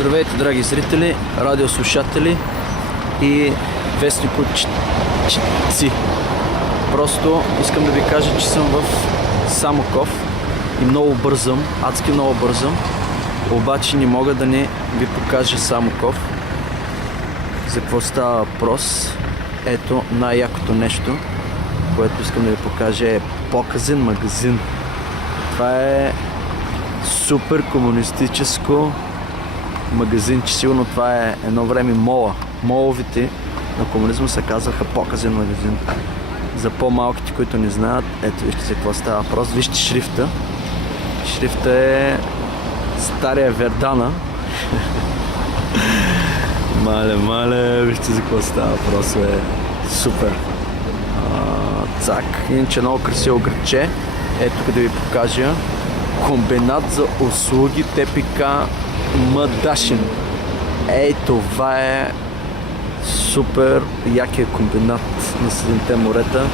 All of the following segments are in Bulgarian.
Здравейте, драги зрители, радиослушатели и вестникочици. Просто искам да ви кажа, че съм в Самоков и много бързам, адски много бързам, обаче не мога да не ви покажа Самоков. За какво става въпрос? Ето най-якото нещо, което искам да ви покажа, е показен магазин. Това е супер комунистическо магазинче. Сигурно това е едно време мола. Моловите на комунизма се казваха показен магазин. За по-малките, които не знаят, ето вижте за какво става въпрос. Вижте шрифта. Шрифта е стария Вердана. Мале, вижте за какво става въпрос. Е супер. Цак. Иначе много красиво градче. Ето тук да ви покажа. Комбинат за услуги ТПК Мъдашин. Ей, това е супер якия комбинат на Седемте морета.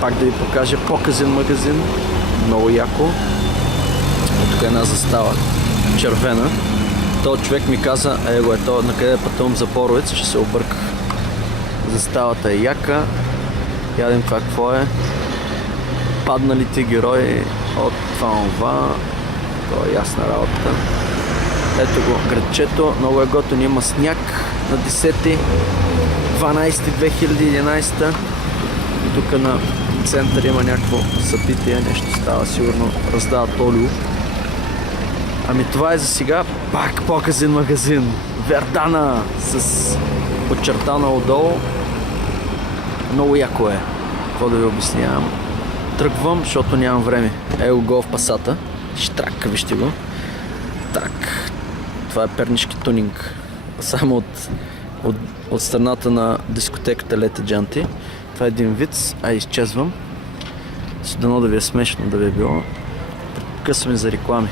Пак да ви покажа показен магазин. Много яко. Тук е една застава червена. Този човек ми каза, его е то, накъде пътувам за Боровец, ще се обърках. Заставата е яка. Ядем това какво е. Падналите герои от това. Това е ясна работа. Ето го градчето, много е готово, има сняг на 10.12.2011. Тук на център има някакво събитие, нещо става, сигурно раздават олио. Ами това е за сега, пак показен магазин. Вердана с подчертана отдолу. Много яко е, какво да ви обяснявам. Тръгвам, защото нямам време. Его го в пасата. Штрак, вижте го. Так. Това е пернишки тунинг. Само от страната на дискотеката Лете Джанти. Това е един виц, изчезвам. Дано да ви е смешно да ви е било. Късваме за реклами.